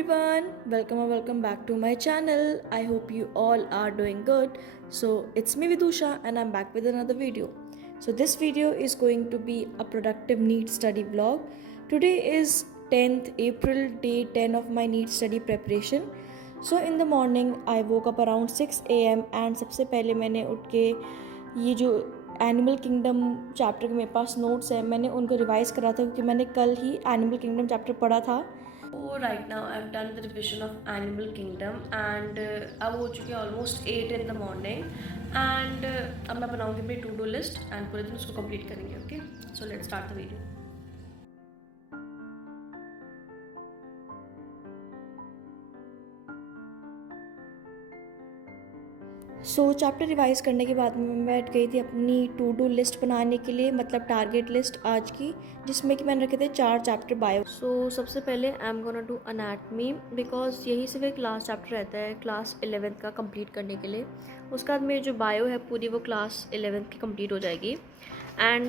everyone, welcome or welcome back to my channel. I hope you all are doing good. So it's me Vidusha and I'm back with another video. So this video is going to be a productive NEET study vlog. Today is 10th April, day 10 of my NEET study preparation. So in the morning I woke up around 6 a.m. and सबसे पहले मैंने उठ के ये जो animal kingdom chapter के मेरे पास notes हैं मैंने उनको रिवाइज़ करा था क्योंकि मैंने कल ही एनिमल किंगडम चैप्टर पढ़ा था. So right now I've done the revision of Animal Kingdom and अब हो चुकी है almost 8 in the morning and अब मैं बनाऊंगी अपनी टू डू लिस्ट एंड पूरे दिन उसको कंप्लीट करेंगे. Okay, so let's start the video. So chapter revise करने के बाद में मैं बैठ गई थी अपनी टू डू लिस्ट बनाने के लिए, मतलब टारगेट लिस्ट आज की, जिसमें कि मैंने रखे थे 4 चैप्टर बायो. सो सबसे पहले आई am gonna do anatomy because यही सिर्फ एक लास्ट चैप्टर रहता है क्लास 11th का कंप्लीट करने के लिए. उसके बाद मेरी जो बायो है पूरी वो क्लास 11th की कंप्लीट हो जाएगी and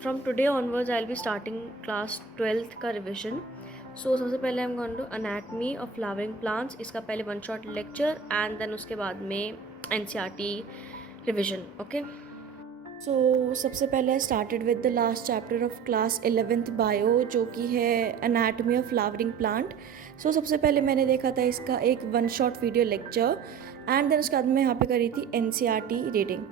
from today onwards I will be starting class 12th का रिविजन. सो सबसे पहले आई am gonna do anatomy of flowering plants, इसका पहले 1 शॉट लेक्चर एंड देन उसके बाद में NCERT रिविजन. ओके, सो सबसे पहले I started with the last chapter of class 11th bio जो कि है anatomy of flowering plant. So सबसे पहले मैंने देखा था इसका एक 1 shot video lecture and then उसके बाद मैं यहाँ पे करी थी NCERT रीडिंग.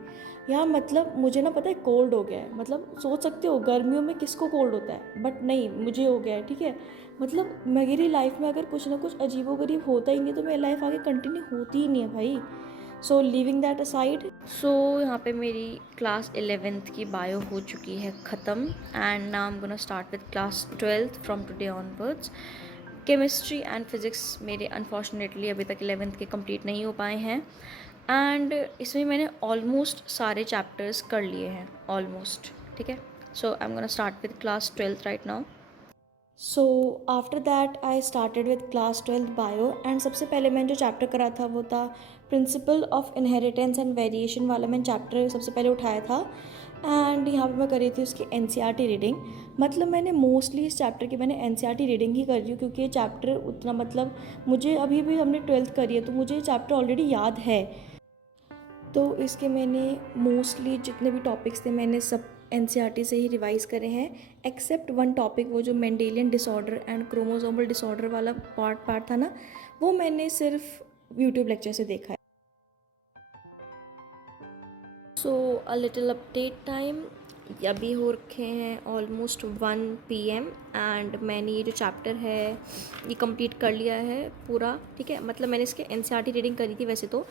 यार मतलब मुझे ना पता है कोल्ड हो गया है, मतलब सोच सकते हो गर्मियों में किसको कोल्ड होता है, बट नहीं मुझे हो गया है. ठीक है, मतलब मेरी लाइफ में अगर कुछ ना कुछ अजीबोगरीब होता ही नहीं तो मेरी लाइफ आगे कंटिन्यू होती ही नहीं है भाई. सो लिविंग दैट असाइड, सो यहाँ पे मेरी क्लास 11th की बायो हो चुकी है ख़त्म and now I am gonna start with class 12th from today onwards. Chemistry and physics मेरे अनफॉर्चुनेटली अभी तक 11th के कंप्लीट नहीं हो पाए हैं एंड इसमें मैंने ऑलमोस्ट सारे चैप्टर्स कर लिए हैं ऑलमोस्ट. ठीक है, so I am gonna start with class 12th right now. So after that I started with class 12th bio and सबसे पहले मैंने जो चैप्टर करा था वो था principle of inheritance and variation वाला. मैंने चैप्टर सबसे पहले उठाया था एंड यहाँ पे मैं करी थी उसकी NCERT रीडिंग. मतलब मैंने मोस्टली इस चैप्टर की मैंने NCERT रीडिंग ही कर रही हूँ क्योंकि ये चैप्टर उतना मतलब मुझे अभी भी हमने 12th करी है तो मुझे ये चैप्टर ऑलरेडी याद है. तो इसके मैंने मोस्टली जितने भी टॉपिक्स थे मैंने सब NCERT से ही रिवाइज़ करे हैं एक्सेप्ट 1 टॉपिक, वो जो Mendelian disorder and chromosomal disorder वाला पार्ट था ना, वो मैंने सिर्फ यूट्यूब लेक्चर से देखा है. सो अ लिटिल अपडेट टाइम, अभी हो रखे हैं ऑलमोस्ट 1 PM एंड मैंने ये जो चैप्टर है ये कंप्लीट कर लिया है पूरा. ठीक है, मतलब मैंने इसके NCERT रीडिंग करी थी वैसे तो,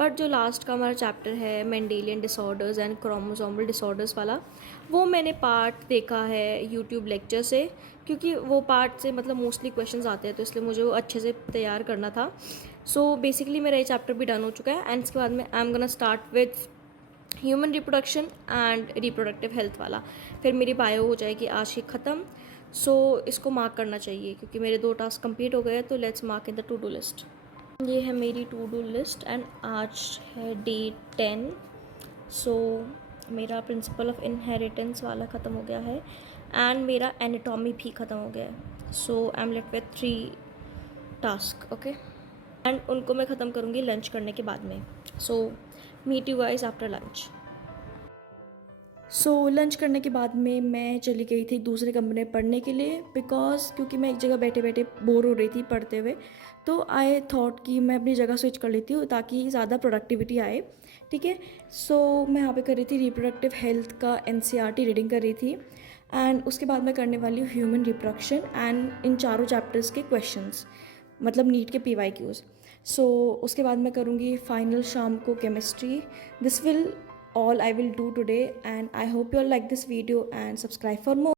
बट जो लास्ट का हमारा चैप्टर है Mendelian disorders and chromosomal disorders वाला, वो मैंने पार्ट देखा है यूट्यूब लेक्चर से क्योंकि वो पार्ट से मतलब मोस्टली क्वेश्चंस आते हैं तो इसलिए मुझे वो अच्छे से तैयार करना था. सो बेसिकली मेरा ये चैप्टर भी डन हो चुका है एंड इसके बाद में आई am gonna start with human reproduction and reproductive health वाला. फिर मेरी बायो हो जाएगी आज ही ख़त्म. सो इसको मार्क करना चाहिए क्योंकि मेरे 2 टास्क कंप्लीट हो गए. तो let's mark in the two do list. ये है मेरी टू डू लिस्ट एंड आज है डे 10. सो मेरा प्रिंसिपल ऑफ इनहेरिटेंस वाला ख़त्म हो गया है एंड मेरा एनाटॉमी भी ख़त्म हो गया है. So I am left with 3 task. Okay, and उनको मैं ख़त्म करूँगी लंच करने के बाद में. So meet you guys after lunch. So lunch करने के बाद में मैं चली गई थी दूसरे कमरे पढ़ने के लिए बिकॉज क्योंकि मैं एक जगह बैठे बैठे बोर हो रही थी पढ़ते हुए, तो आई थॉट कि मैं अपनी जगह स्विच कर लेती हूँ ताकि ज़्यादा प्रोडक्टिविटी आए. ठीक है, सो मैं यहाँ पे कर रही थी रिप्रोडक्टिव हेल्थ का NCERT रीडिंग कर रही थी एंड उसके बाद मैं करने वाली हूँ ह्यूमन रिप्रोडक्शन एंड इन चारों चैप्टर्स के क्वेश्चंस, मतलब नीट के PYQs. सो उसके बाद मैं करूँगी फाइनल शाम को chemistry. This will all I will do today and I hope you all like this video and subscribe for more.